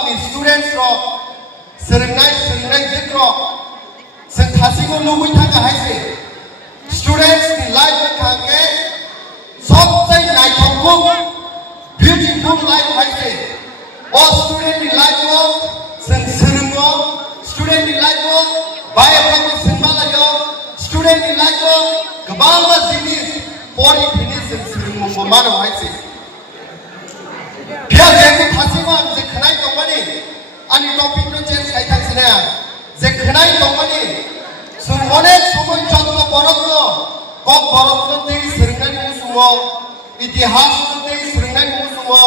Students rock, serenai jekro, senthasigo nubui thanga haise. Students ni life thangke, sobsai naithokku, beautiful life haise. All student ni life ko, serungo, student ni life ko, baya phamu senbalayo, student ni life ko, kebangma jinis, pori finis serungo bomano haise. Biar jadi khasiman je khnai tongmani ani topic no change khai thaksina je khnai tongmani sun onek somoy jotno borokno kok borokno tei seringnani musungo itihas no tei seringnani musungo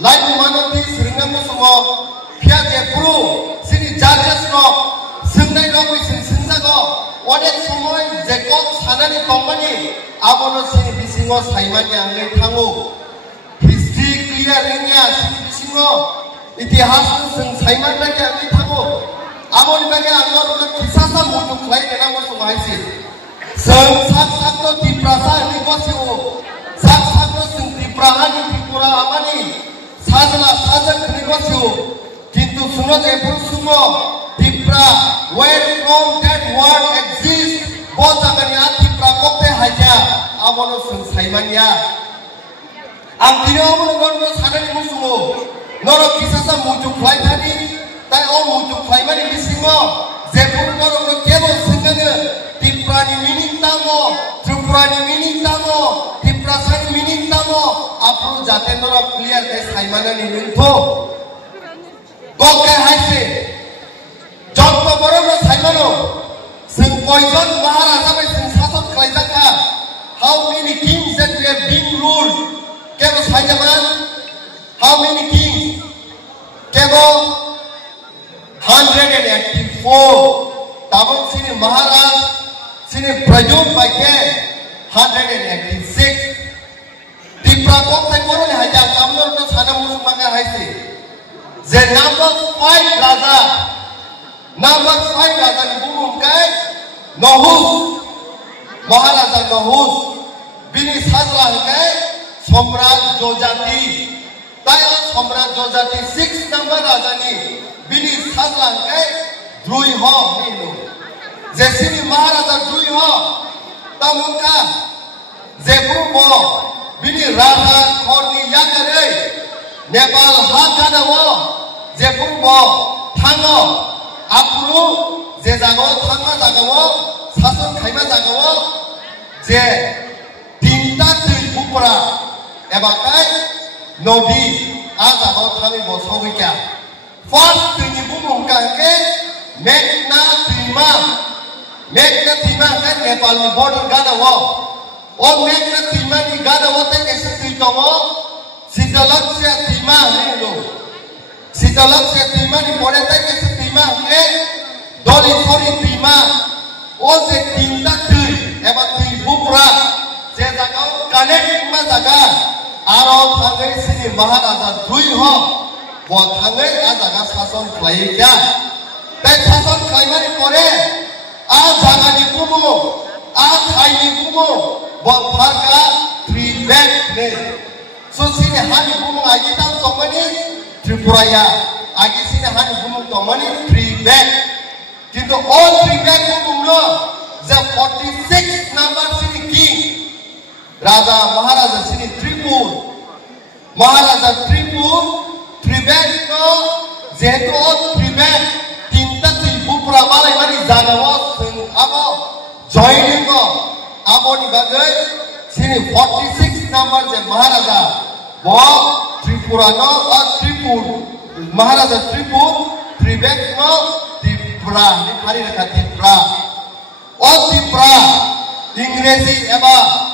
life mano tei seringnani musungo biar je puru sini judges no sungnai rogoi sinjago onek somoy je kok sanani tongmani abono sini bisingo saimani angai thango Ringnya sini bisingo itihas sing saiman lagi ani thago amon bagi angor udah kisah sam untuk lain dengan musuh haisi sak to diprasa ni gosio sak to sing diprahani dipura amani saja ni gosio kintu suno je suno dipra where from that word exists botagani ati prakote haja amono sing saiman ya ang tinaw mo ng sanani musumo noro kisasa mujuk fly tadi tai o mujuk fly mani bisimo zepur noro no kebo singane tiprani meaning tamo trupurani meaning tamo tiprasani meaning tamo apro jate noro clear kai saimana ni nintho gokai haise jotto boro no saimano sing koijon maharaja bai sing sasot klaijaka how many kings that were being ruled Kebo Sajaman, how many kings? Kebo 184. Tabon sini Maharaj, sini Prajum Baike 186. Di Prakop Thaikoro ni Haja Kamnor no sana musuh maka haisi. The number 5 raja ni bumumkai Nohus, Maharaja Nohus, bini Sajlah kai. Somrat Jojati, tayo Somrat Jojati 6 number rajani, bini sajlan kai Drui ho mino. Jesini Maharaja Drui ho, tamuka Zepur bo, bini Raja Korni yakare, Nepal hakana wo, Zepur bo, thango, apuru, Zejago thangma jagawo, sason khaima jagawo, je tinta tui bupra. Ebakai nodi aja ho thami bo sogika first tini bumung kangke Megna Tima kan Nepal ni border gada wo o Megna Tima ni gada wo te kaise tui tomo Sitalaksya Tima ni lo Sitalaksya Tima ni bore te kaise Tima ke doli sori Tima o je tinta tui eba tui bupra je jagao connect ma jaga Aro thangai sini Maharaja Drui ho, bo thangai ajaga sason khlai kya. Tai sason khlai mani pore, a jaga ni bumu, a thai ni bumu, bo pharka 3 back ne. So sini hani bumu agi tam tomani Tripuraya, agi sini hani bumu tomani 3 back. Kintu all 3 back bumu no, the 46 number sini king. Raja Maharaja sini Tripur, Maharaja Tripur, Tribet ko, Zeto Tribet, tinta tui bupra malai mani jagawo sing abo joining ko, abo ni bagai sini 46 number je Maharaja, bo Tripura no Tripur, Maharaja Tripur, Tribet no Tripura ni hari rekha Tripura, o Tripura Ingresi eba